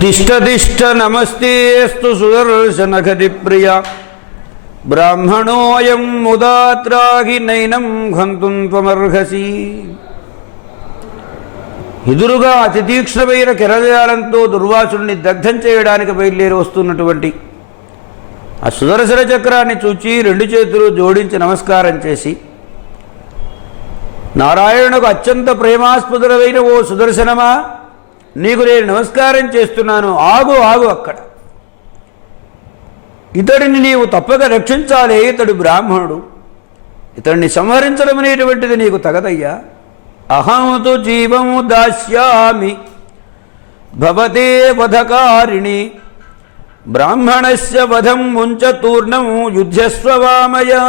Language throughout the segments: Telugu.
తిష్టతిష్ట నమస్తేస్తు సుదర్శనఖతి ప్రియ బ్రాహ్మణోయం ముదాత్రాహి నైనం హంతుం త్వమర్హసి. ఎదురుగా అతి తీక్ష్ణమైన కిరదయాలంతో దుర్వాసుడిని దగ్ధం చేయడానికి బయలుదేరి వస్తున్నటువంటి ఆ సుదర్శన చక్రాన్ని చూచి రెండు చేతులు జోడించి నమస్కారం చేసి నారాయణకు అత్యంత ప్రేమాస్పదులమైన ఓ సుదర్శనమా? నీకు నేను నమస్కారం చేస్తున్నాను. ఆగు ఆగు అక్కడ. ఇతడిని నీవు తప్పక రక్షించాలి ఇతడు బ్రాహ్మణుడు. ఇతడిని సంహరించడం అనేటువంటిది నీకు తగదయ్యా? అహంతు జీవము దాస్యామి. భవతే వధకారిణి. బ్రాహ్మణస్య వధం ముంచ తూర్ణం యుద్ధస్వవామయా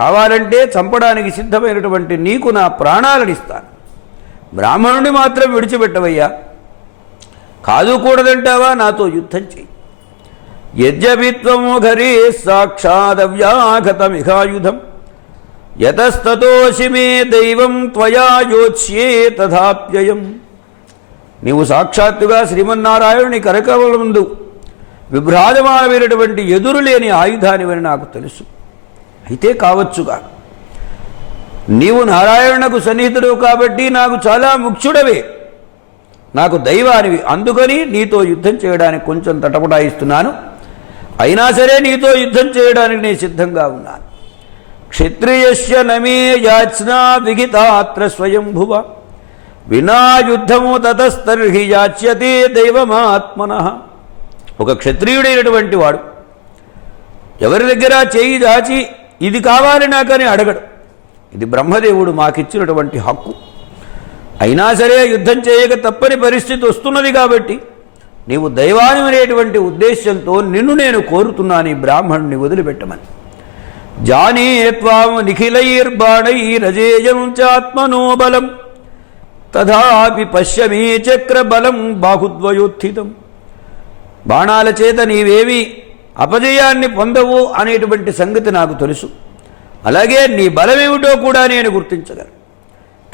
కావాలంటే చంపడానికి సిద్ధమైనటువంటి నీకు నా ప్రాణాలను ఇస్తాను. బ్రాహ్మణుని మాత్రం విడిచిపెట్టవయ్యా. కాదు కూడదంటావా? నాతో యుద్ధం చెయ్యి. యజ్ఞపిత్వము ఘరీ సాక్షాదవ్యాఘతమిఘాయుధం. యతస్తతోషి మే దైవం త్వయా యోచ్యే తథాప్యయం. నీవు సాక్షాత్తుగా శ్రీమన్నారాయణుని కరకవల ముందు విభ్రాజమానమైనటువంటి ఎదురులేని ఆయుధానివని నాకు తెలుసు. అయితే కావచ్చుగా. నీవు నారాయణకు సన్నిహితుడు కాబట్టి నాకు చాలా ముఖ్యుడవే. నాకు దైవానివి. అందుకని నీతో యుద్ధం చేయడానికి కొంచెం తటపటాయిస్తున్నాను అయినా సరే నీతో యుద్ధం చేయడానికి నేను సిద్ధంగా ఉన్నాను. క్షత్రియస్య నమే యాచ్నా విగితాత్ర స్వయంభువ. వినా యుద్ధము తతస్తర్హి యాచ్యతే దైవమాత్మన. ఒక క్షత్రియుడైనటువంటి వాడు ఎవరి దగ్గర చేయి దాచి ఇది కావాలి నాకని అడగడు. ఇది బ్రహ్మదేవుడు మాకిచ్చినటువంటి హక్కు. అయినా సరే యుద్ధం చేయక తప్పని పరిస్థితి వస్తున్నది కాబట్టి నీవు దైవాని అనేటువంటి ఉద్దేశంతో నిన్ను నేను కోరుతున్నాను ఈ బ్రాహ్మణుని వదిలిపెట్టమని. జానే త్వాం నిఖిలైర్బాణైరజేయం చాత్మనో బలం తథాపి పశ్యమీ చక్రబలం బాహుద్వయోత్థితం. బాణాల చేత నీవేవి అపజయాన్ని పొందవు అనేటువంటి సంగతి నాకు తెలుసు. అలాగే నీ బలమేమిటో కూడా నేను గుర్తించగలను.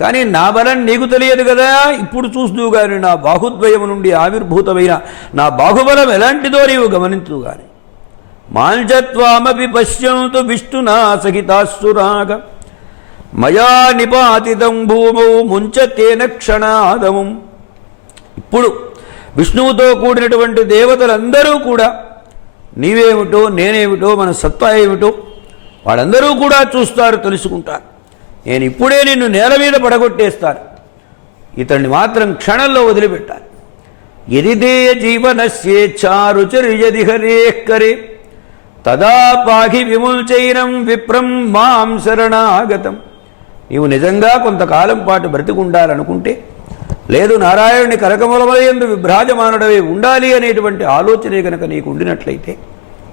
కానీ నా బలం నీకు తెలియదు కదా? ఇప్పుడు చూస్తూ కానీ నా బాహుద్వయం నుండి ఆవిర్భూతమైన నా బాహుబలం ఎలాంటిదో నీవు గమనించు కానీ మాంచత్వామపి పశ్యంతు విష్ణునా సహితాసురాగ మయా నిపాతితం భూమౌ ముంచతేన క్షణాదమం. ఇప్పుడు విష్ణువుతో కూడినటువంటి దేవతలందరూ కూడా నీవేమిటో నేనేమిటో మన సత్తా ఏమిటో వాళ్ళందరూ కూడా చూస్తారు తెలుసుకుంటారు. నేను ఇప్పుడే నిన్ను నేల మీద పడగొట్టేస్తాను. ఇతన్ని మాత్రం క్షణంలో వదిలిపెట్టాలి. ఎదిదే జీవనస్యేచ్ఛారుచర్యది హరే కరే తదా పాహి విముల్చైనం విప్రం మాం శరణాగతం. నీవు నిజంగా కొంతకాలం పాటు బ్రతికుండాలనుకుంటే లేదు నారాయణుని కరకమలమలయందు విభ్రాజమానుడవే ఉండాలి అనేటువంటి ఆలోచనే కనుక నీకు ఉండినట్లయితే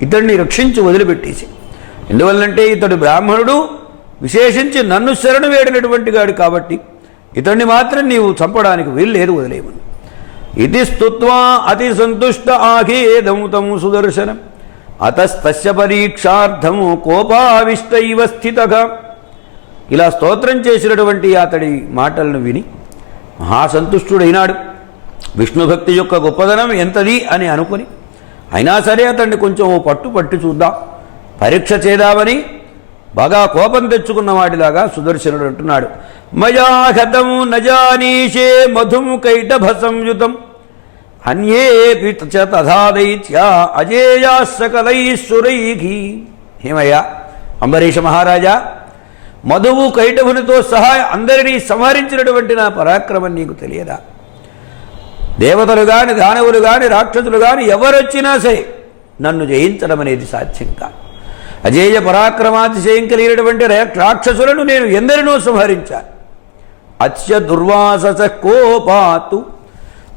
ఇతడిని రక్షించి వదిలిపెట్టేసి ఎందువల్లంటే ఇతడు బ్రాహ్మణుడు విశేషించి నన్ను శరణు వేడినటువంటి గాడు కాబట్టి ఇతన్ని మాత్రం నీవు చంపడానికి వీల్లేదు వదిలేయమని. ఇది స్తుత్వా అతి సంతుష్ట ఆఖేదం తము సుదర్శనం. అతస్తస్య పరీక్షార్థము కోపావిష్టైవ స్థితగా ఇలా స్తోత్రం చేసినటువంటి అతడి మాటలను విని మహాసంతుష్టుడైనాడు. విష్ణుభక్తి యొక్క గొప్పదనం ఎంతది అని అనుకుని అయినా సరే అతన్ని కొంచెం ఓ పట్టు పట్టి చూద్దాం. పరీక్ష చేద్దామని బాగా కోపం తెచ్చుకున్న వాడిలాగా సుదర్శనుడు అంటున్నాడు. మయా నజానీషే మధుం కైటభ సంయుతం అన్యేపి చ తథా దైత్యా అజేయా సకలైశ్వరైకి ఏమయ్యా? అంబరీష మహారాజా మధువు కైటభునితో సహా అందరినీ సంహరించినటువంటి నా పరాక్రమం నీకు తెలియదా? దేవతలు కాని దానవులు కాని రాక్షసులు కాని ఎవరొచ్చినా సరే నన్ను జయించడం అనేది సాధ్యం కాదు. అజేయ పరాక్రమాతిశయం కలిగినటువంటి రాక్షసులను నేను ఎందరినో సంహరించాను అత్య దుర్వాసస కోపాతు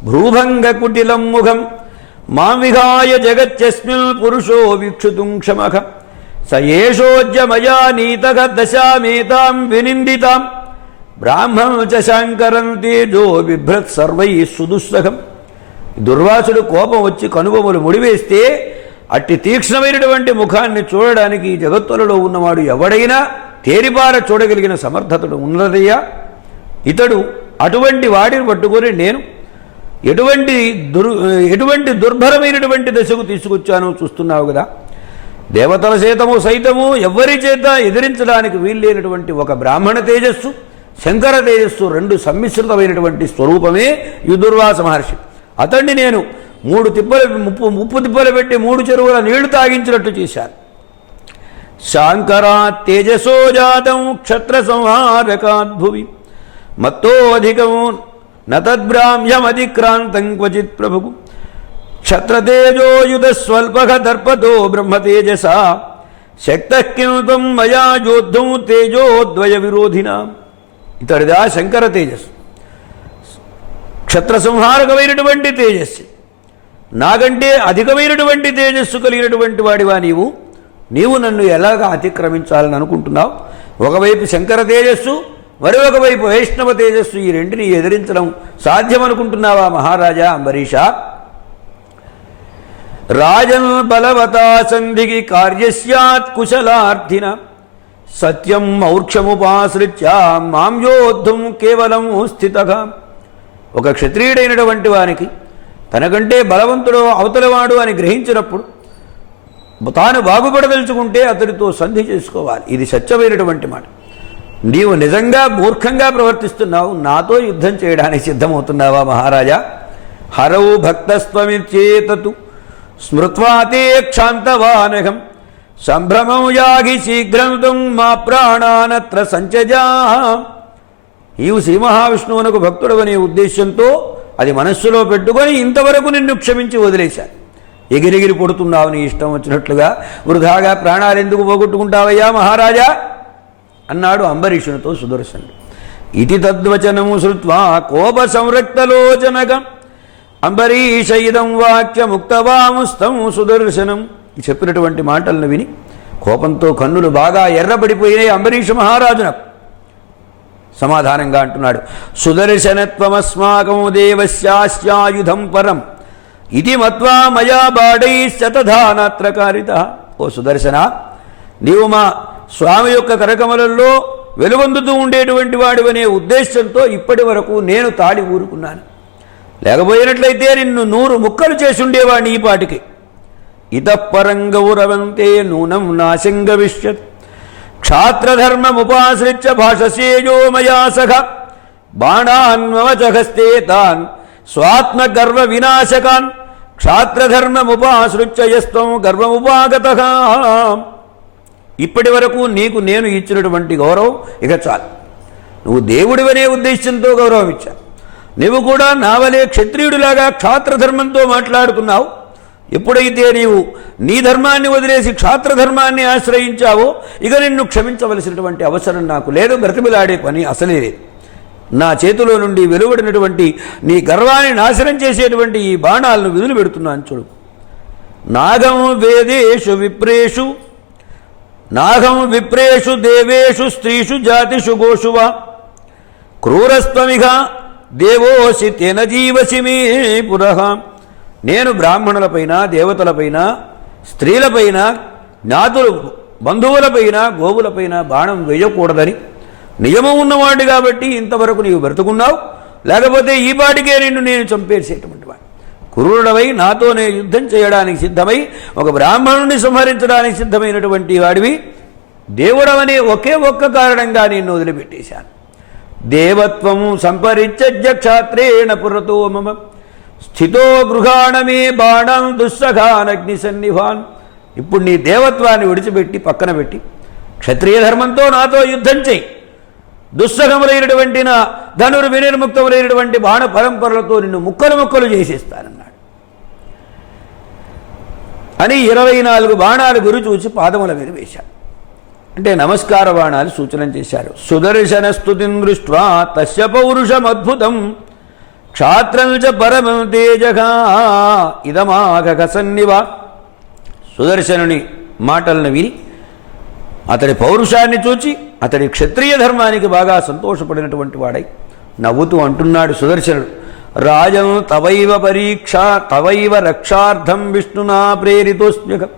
భ్రూభంగ కుటిలం ముఖం మాం విహాయ జగచ్చస్మిల్ పురుషో వీక్షుతుం క్షమఖం. స ఏషోజ్య మయా నీతగ దశామేతాం వినిందితాం. బ్రాహ్మం చ శంకరం తేజో బిభ్రత్ సర్వై సుదుస్సహం. దుర్వాసుడు కోపం వచ్చి కనుబొమ్మలు ముడివేస్తే అట్టి తీక్ష్ణమైనటువంటి ముఖాన్ని చూడడానికి ఈ జగత్తులలో ఉన్నవాడు ఎవడైనా తేరిపార చూడగలిగిన సమర్థతడు ఉన్నదయ్యా. ఇతడు అటువంటి వాడిని పట్టుకొని నేను ఎటువంటి దుర్ ఎటువంటి దుర్భరమైనటువంటి దశకు తీసుకొచ్చానో చూస్తున్నావు కదా. దేవతల చేతము సైతము ఎవ్వరి చేత ఎదిరించడానికి వీల్లేనటువంటి ఒక బ్రాహ్మణ తేజస్సు శంకర తేజస్సు రెండు సమ్మిశ్రితమైనటువంటి స్వరూపమే యుదుర్వాస మహర్షి. అతన్ని నేను మూడు తిప్పలు ముప్పు ముప్పు తిప్పలు పెట్టి మూడు చెరువుల నీళ్ళు తాగించినట్టు చేశాను. శాంకరా తేజసో జాతం క్షత్ర సంహారకాద్భువి మత్తోధికం నతద్బ్రాహ్మ్యమతిక్రాంతం క్వచిత్ ప్రభుకు. క్షత్రతేజోయుధ స్వల్పక దర్పతో బ్రహ్మతేజసా. శక్త కిం మయా జోద్ధం తేజోద్వయ విరోధిన. ఇతడిదా శంకర తేజస్సు. క్షత్ర సంహారకమైనటువంటి తేజస్సు. నాకంటే అధికమైనటువంటి తేజస్సు కలిగినటువంటి వాడివా నీవు? నీవు నన్ను ఎలాగ అతిక్రమించాలని అనుకుంటున్నావు? ఒకవైపు శంకర తేజస్సు మరి ఒకవైపు వైష్ణవ తేజస్సు ఈ రెంటిని ఎదిరించడం సాధ్యమనుకుంటున్నావా మహారాజా అంబరీషా? రాజన్ బలవతా సంధికి కార్యస్యాత్ కుశలార్థిన సత్యం మౌక్షముపాశ్రిత్య మాం యోద్ధం కేవలం స్థితగా ఒక క్షత్రియుడైనటువంటి వానికి తనకంటే బలవంతుడు అవతలవాడు అని గ్రహించినప్పుడు తాను బాగుపడదలుచుకుంటే అతడితో సంధి చేసుకోవాలి. ఇది సత్యమైనటువంటి మాట. నీవు నిజంగా మూర్ఖంగా ప్రవర్తిస్తున్నావు నాతో యుద్ధం చేయడానికి సిద్ధమవుతున్నావా మహారాజా? హరవు భక్తస్వమిచేతతు స్మృత్వాతీక్షాంతవానహం. సంభ్రమం యాగి శీఘ్రం మా ప్రాణానత్ర సంచజా ఈవు శ్రీ మహావిష్ణువునకు భక్తుడవనే ఉద్దేశంతో అది మనస్సులో పెట్టుకొని ఇంతవరకు నిన్ను క్షమించి వదిలేశాను. ఎగిరెగిరి పడుతున్నావు నీ ఇష్టం వచ్చినట్లుగా. వృధాగా ప్రాణాలు ఎందుకు పోగొట్టుకుంటావయ్యా మహారాజా? అన్నాడు అంబరీషునితో సుదర్శనుడు. ఇతి తద్వచనము శృత్వా కోప సంరక్తలోచనగా అంబరీష ఇదం వాక్యముక్తవాముస్తం సుదర్శనం చెప్పినటువంటి మాటలను విని కోపంతో కన్నులు బాగా ఎర్రబడిపోయినాయి అంబరీష మహారాజునకు సమాధానంగా అంటున్నాడు సుదర్శనత్వమస్మాకం దేవస్యాస్యాయుధం పరం ఇది మత్వా మయా బాడైశ్చతధానాత్రకారిత ఓ సుదర్శన నీవు మా స్వామి యొక్క కరకమలంలో వెలుగొందుతూ ఉండేటువంటి వాడివనే ఉద్దేశంతో ఇప్పటి వరకు నేను తాడి ఊరుకున్నాను. లేకపోయినట్లయితే నిన్ను నూరు ముక్కలు చేసుండేవాడిని ఈ పాటికి. ఇతఃపరం గౌరవంతే నూనం నాశంగవిష్యత్ క్షాత్రధర్మముపాశ్రిత్య భాషసేయో మయా సఖ. బాణాన్మవచహస్తే తాన్. స్వాత్మగర్వ వినాశకాన్. క్షాత్రధర్మముపాశ్రిత్య యస్త్వం గర్వముపాగత. ఇప్పటి వరకు నీకు నేను ఇచ్చినటువంటి గౌరవం ఇక చాలు. నువ్వు దేవుడివనే ఉద్దేశంతో గౌరవం ఇచ్చా నువ్వు కూడా నావలే క్షత్రియుడిలాగా క్షాత్రధర్మంతో మాట్లాడుకున్నావు. ఎప్పుడైతే నీవు నీ ధర్మాన్ని వదిలేసి క్షాత్రధర్మాన్ని ఆశ్రయించావో ఇక నిన్ను క్షమించవలసినటువంటి అవసరం నాకు లేదు బ్రతిమిలాడే పని అసలే లేదు. నా చేతిలో నుండి వెలువడినటువంటి నీ గర్వాన్ని నాశనం చేసేటువంటి ఈ బాణాలను విధులు పెడుతున్నాను చూడు. నాగం వేదేషు విప్రేషు నాగం విప్రేషు దేవేషు స్త్రీషు జాతిషు గోషువా. క్రూరస్త్వమిఘ దేవోసి తేన జీవసి పురహ పురః. నేను బ్రాహ్మణులపైన దేవతలపైన స్త్రీలపైన జ్ఞాతులు బంధువులపైన గోవులపైన బాణం వేయకూడదని. నియమం ఉన్నవాడు కాబట్టి ఇంతవరకు నీవు బ్రతుకున్నావు. లేకపోతే ఈ పాటికే నిన్ను నేను చంపేసేటువంటి వాడు కురుడవై నాతోనే యుద్ధం చేయడానికి సిద్ధమై ఒక బ్రాహ్మణుని సంహరించడానికి సిద్ధమైనటువంటి వాడివి. దేవుడవనే ఒకే ఒక్క కారణంగా నిన్ను వదిలిపెట్టేశాను. దేవత్వం సంపరిత్యజ్య క్షాత్రేణ పురతో మమ. స్థితో గృహాణమే బాణం దుస్సఖానగ్ని సన్నిభాన్ ఇప్పుడు నీ దేవత్వాన్ని విడిచిపెట్టి పక్కన పెట్టి క్షత్రియ ధర్మంతో నాతో యుద్ధం చేయి. దుస్సహములైనటువంటి నా ధనుర్ వినిర్ముక్తములైనటువంటి బాణ పరంపరలతో నిన్ను ముక్కలు ముక్కలు చేసేస్తానన్నాడు. అని ఇరవై నాలుగు బాణాలు గురి చూచి పాదముల మీద వేశాడు. అంటే నమస్కార బాణాలు సూచన చేశారు. సుదర్శన స్థుతిం దృష్ట్వా తస్య పౌరుషమద్భుతం క్షాత్రం చ పరమం తేజగా ఇదమాగక సన్నివా. సుదర్శనుని మాటలను విని అతడి పౌరుషాన్ని చూచి అతడి క్షత్రియ ధర్మానికి బాగా సంతోషపడినటువంటి వాడై నవ్వుతూ అంటున్నాడు సుదర్శనుడు. రాజం తవైవ పరీక్ష తవైవ రక్షార్థం విష్ణునా ప్రేరితోస్మ్యకం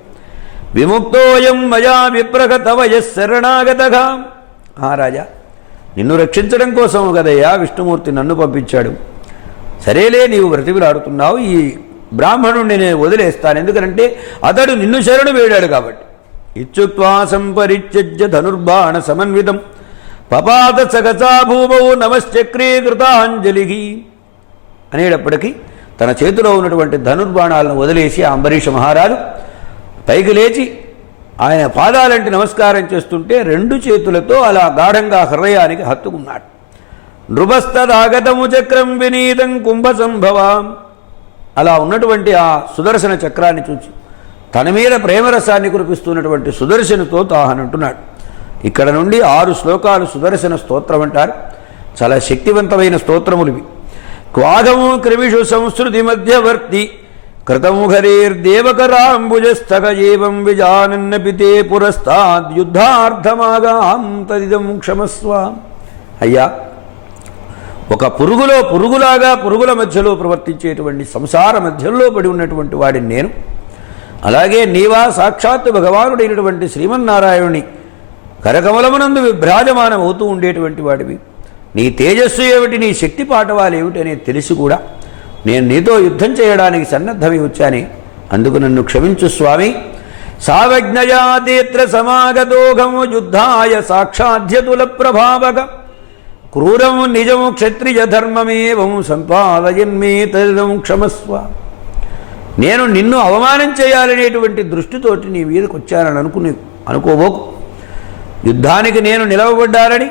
విముక్తోయం మయా విప్రగ తవ శరణాగతగా మహారాజా నిన్ను రక్షించడం కోసం కదయ్యా విష్ణుమూర్తి నన్ను పంపించాడు. సరేలే నీవు బ్రతిమిలాడుతున్నావు ఈ బ్రాహ్మణుడిని నేను వదిలేస్తాను. ఎందుకంటే అతడు నిన్ను శరణు వేడాడు కాబట్టి. ఇచ్చుత్వాసం సంపరిత్యజ్య ధనుర్బాణ సమన్వితం. పపాత సగసా భూమౌ నమశ్చక్రీ కృతాంజలి అనేటప్పటికీ తన చేతిలో ఉన్నటువంటి ధనుర్బాణాలను వదిలేసి అంబరీష మహారాజు పైకి లేచి ఆయన పాదాలంటి నమస్కారం చేస్తుంటే రెండు చేతులతో అలా గాఢంగా హృదయానికి హత్తుకున్నాడు. నృపస్తదాగతము చక్రం వినీతం కుంభ అలా ఉన్నటువంటి ఆ సుదర్శన చక్రాన్ని చూచి తన మీద ప్రేమరసాన్ని కురిపిస్తున్నటువంటి సుదర్శనతో తాహనంటున్నాడు ఇక్కడ నుండి ఆరు శ్లోకాలు సుదర్శన స్తోత్రం అంటారు. చాలా శక్తివంతమైన స్తోత్రములు ఇవి. క్వాగము క్రిమిషు సంస్కృతి మధ్యవర్తి. కృతముఖరేర్దేవకరాంబుజస్థగ ఏవం విజానన్న పితే పురస్తాద్యుద్ధార్థమాగాం తదిదం క్షమస్వ. అయ్యా ఒక పురుగులో పురుగులాగా పురుగుల మధ్యలో ప్రవర్తించేటువంటి సంసార మధ్యలో పడి ఉన్నటువంటి వాడిని నేను. అలాగే నీవా సాక్షాత్తు భగవానుడైనటువంటి శ్రీమన్నారాయణుని కరకమలమునందు విభ్రాజమానం అవుతూ ఉండేటువంటి వాడివి. నీ తేజస్సు ఏమిటి నీ శక్తి పాఠవాలు ఏమిటి అనేది తెలిసి కూడా. నేను నీతో యుద్ధం చేయడానికి సన్నద్ధమై వచ్చాని. అందుకు నన్ను క్షమించు స్వామి. సావజ్ఞయాదేత్ర సమాగతోఘము యుద్ధాయ సాక్షాధ్యతుల ప్రభావక. క్రూరం నిజము క్షత్రియ ధర్మమేవం సంపాదయన్మే తదిదం క్షమస్వ. నేను నిన్ను అవమానం చేయాలనేటువంటి దృష్టితోటి నీ మీదకి వచ్చానని అనుకుని అనుకోబోకు. యుద్ధానికి నేను నిలవబడ్డానని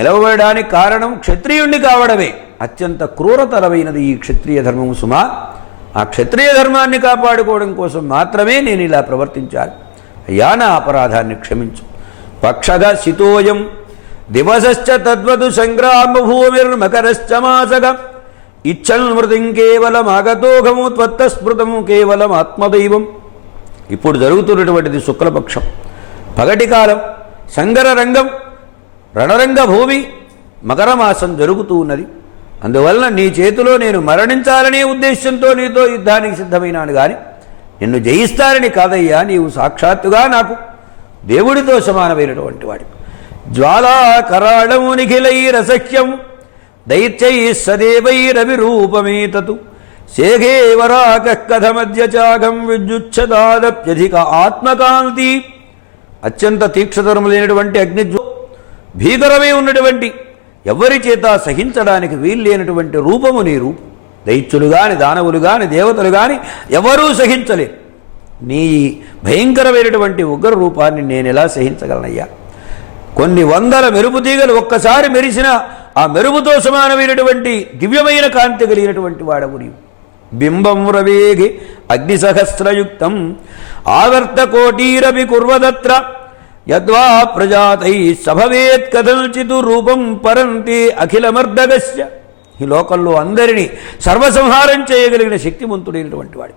నిలవబడడానికి కారణం క్షత్రియుణ్ణి కావడమే. అత్యంత క్రూరతరమైనది ఈ క్షత్రియ ధర్మము సుమా. ఆ క్షత్రియ ధర్మాన్ని కాపాడుకోవడం కోసం మాత్రమే నేను ఇలా ప్రవర్తించాలి. అయ్యా నా అపరాధాన్ని క్షమించు. పక్షగ శితోయం దివసశ్చ తద్వదు సంగ్రామభూమిర్మకరశ్చ మాసగ. కేవలం కేవలమాగతోఘము త్వత్తస్మృతము కేవలం ఆత్మదైవం. ఇప్పుడు జరుగుతున్నటువంటిది శుక్లపక్షం. పగటి కాలం సంగర రంగం రణరంగ భూమి మకరమాసం జరుగుతూ ఉన్నది అందువలన నీ చేతిలో నేను మరణించాలనే ఉద్దేశంతో నీతో యుద్ధానికి సిద్ధమైనాను గాని నిన్ను జయిస్తారని కాదయ్యా నీవు సాక్షాత్తుగా నాకు దేవుడితో సమానమైనటువంటి వాడి జ్వాలాకరాళము నిఖిలైరసఖ్యం దైత్యై సదేవైరవిరూపమేతతు శేఖేవరాక కథమధ్య చాగం విద్యుచ్ఛదాదప్యధిక ఆత్మకాంతి అత్యంత తీక్షతరములైనటువంటి అగ్నిజ్వ భీకరమే ఉన్నటువంటి ఎవరి చేత సహించడానికి వీల్లేనటువంటి రూపము నీ రూపం దైత్యులు కాని దానవులు కాని దేవతలు కాని ఎవరూ సహించలేరు నీ భయంకరమైనటువంటి ఉగ్ర రూపాన్ని నేను ఎలా సహించగలనయ్యా? కొన్ని వందల మెరుపు తీగలు ఒక్కసారి మెరిసిన ఆ మెరుపుతో సమానమైనటువంటి దివ్యమైన కాంతి కలిగినటువంటి వాడవు బింబం రవేగి అగ్నిసహస్రయుక్తం. ఆవర్తకోటీరపి కుర్వదత్ర. యద్వా ప్రజాతై సభవేత్ కథల్చితు రూపం పరంతి అఖిలమర్దగస్య ఈ లోకంలో అందరినీ సర్వసంహారం చేయగలిగిన శక్తిమంతుడైనటువంటి వాడు.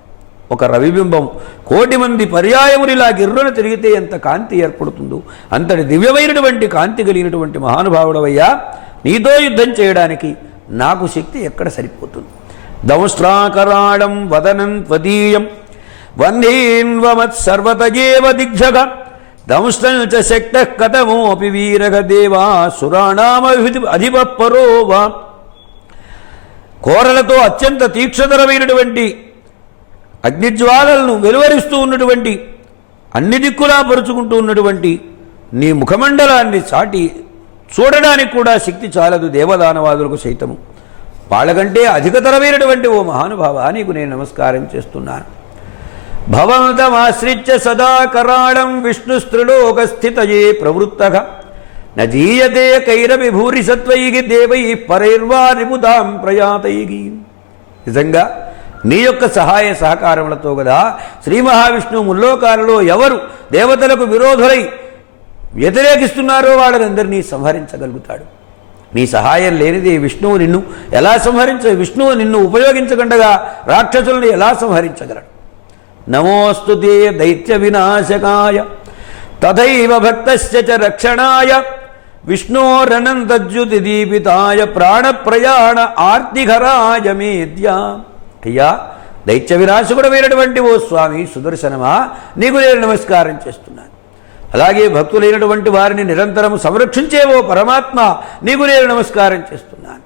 ఒక రవిబింబం కోటి మంది పర్యాయమునిలా గిర్రున తిరిగితే ఎంత కాంతి ఏర్పడుతుందో. అంతటి దివ్యమైనటువంటి కాంతి కలిగినటువంటి మహానుభావుడవయ్యా నీతో యుద్ధం చేయడానికి నాకు శక్తి ఎక్కడ సరిపోతుంది? దంశ్రాకరాళం వదనం త్వదీయం. వందేన్వమత్సర్వతజేవ దిగ్జగ. దంష్టం చ శక్త కథమోపి వీరగ దేవా సురాణామభి అధిప పరో వా కోరలతో అత్యంత తీక్షతరమైనటువంటి అగ్నిజ్వాలలను వెలువరిస్తూ ఉన్నటువంటి అన్ని దిక్కులా పరుచుకుంటూ ఉన్నటువంటి నీ ముఖమండలాన్ని చాటి చూడడానికి కూడా శక్తి చాలదు దేవదానవాదులకు సైతము. వాళ్ళకంటే అధికతరమైనటువంటి ఓ మహానుభావ నీకు నేను నమస్కారం చేస్తున్నాను. భవంతమాశ్రిత్య సదా కరాళం విష్ణుస్త్రిలోకస్థితయే ప్రవృత్త. నజీయతే కైరవి భూరిసత్వై దేవై పరైర్వా నిపుతాం ప్రయాతై నిజంగా నీ యొక్క సహాయ సహకారములతో కదా శ్రీ మహావిష్ణువు ముల్లోకాలలో ఎవరు దేవతలకు విరోధులై వ్యతిరేకిస్తున్నారో వాళ్ళనందరినీ సంహరించగలుగుతాడు. నీ సహాయం లేనిదే విష్ణువు నిన్ను ఎలా సంహరించ విష్ణువు నిన్ను ఉపయోగించకుండగా రాక్షసులను ఎలా సంహరించగలడు? నమోస్తు తే దైత్య వినాశకాయ. తథైవ భక్తస్య చ రక్షణాయ. విష్ణోరనంతజ్యుతి దీపితాయ ప్రాణప్రయాణ ఆర్తిఘరాయ మేద్యా. అయ్యా దైత్య వినాశకుడమైనటువంటి ఓ స్వామి సుదర్శనమా? నీకు నేను నమస్కారం చేస్తున్నాను. అలాగే భక్తులైనటువంటి వారిని నిరంతరం సంరక్షించేవో పరమాత్మ నీకు నేను నమస్కారం చేస్తున్నాను.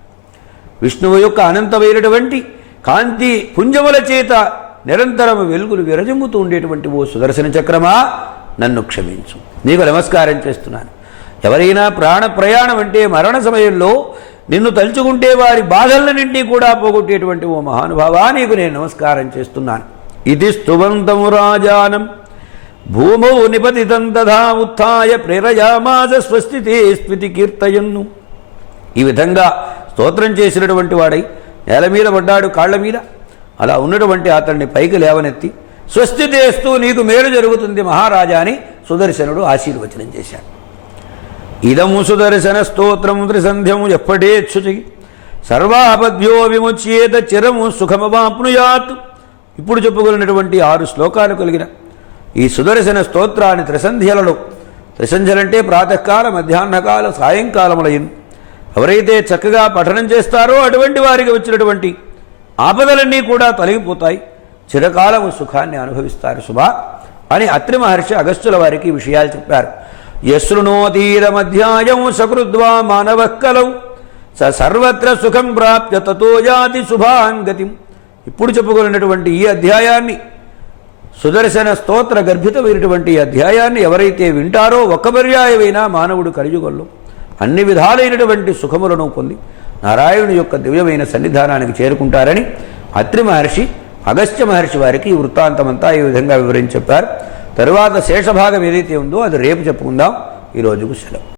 విష్ణువు యొక్క అనంతమైనటువంటి కాంతి పుంజముల చేత నిరంతరం వెలుగులు విరజిమ్ముతూ ఉండేటువంటి ఓ సుదర్శన చక్రమా? నన్ను క్షమించు. నీకు నమస్కారం చేస్తున్నాను. ఎవరైనా ప్రాణ ప్రయాణం అంటే మరణ సమయంలో నిన్ను తలుచుకుంటే వారి బాధలన్నింటినీ కూడా పోగొట్టేటువంటి ఓ మహానుభావా నీకు నేను నమస్కారం చేస్తున్నాను. ఇది స్తువంతము రాజానం. భూమౌ నిపతితం తథా ఉత్య ప్రేరయామాస స్వస్థితి స్థితి కీర్తయన్ను. ఈ విధంగా స్తోత్రం చేసినటువంటి వాడై నేల మీద పడ్డాడు కాళ్ళ మీద. అలా ఉన్నటువంటి అతన్ని పైకి లేవనెత్తి స్వస్తి చేస్తూ నీకు మేలు జరుగుతుంది మహారాజా అని సుదర్శనుడు ఆశీర్వచనం చేశాడు. ఇదము సుదర్శన స్తోత్రము త్రిసంధ్యము ఎప్పటేచ్చుచి సర్వాపద్యో విముచ్యేత చిరము సుఖమవాప్నుయాత్. ఇప్పుడు చెప్పుకున్నటువంటి ఆరు శ్లోకాలు కలిగిన ఈ సుదర్శన స్తోత్రాన్ని త్రిసంధ్యలలో త్రిసంధ్యలంటే ప్రాతకాల మధ్యాహ్నకాల సాయంకాలములయ్యింది ఎవరైతే చక్కగా పఠనం చేస్తారో అటువంటి వారికి వచ్చినటువంటి ఆపదలన్నీ కూడా తొలగిపోతాయి. చిరకాలము సుఖాన్ని అనుభవిస్తారు శుభా అని అత్రి మహర్షి అగస్తుల వారికి విషయాలు చెప్పారు. యశృణోతీరమధ్యాయం సకృద్వా మానవ కలవు. స సర్వత్ర సుఖం ప్రాప్య తతో యాతి శుభాంగతిం ఇప్పుడు చెప్పుకున్నటువంటి ఈ అధ్యాయాన్ని సుదర్శన స్తోత్ర గర్భితమైనటువంటి ఈ అధ్యాయాన్ని ఎవరైతే వింటారో ఒక్క పర్యాయమైనా మానవుడు కలియుగంలో అన్ని విధాలైనటువంటి సుఖములను పొంది నారాయణుని యొక్క దివ్యమైన సన్నిధానానికి చేరుకుంటారని అత్రి మహర్షి అగస్త్య మహర్షి వారికి ఈ వృత్తాంతమంతా ఈ విధంగా వివరించి చెప్పారు. తరువాత శేషభాగం ఏదైతే ఉందో అది రేపు చెప్పుకుందాం. ఈ రోజుకు సెలవు.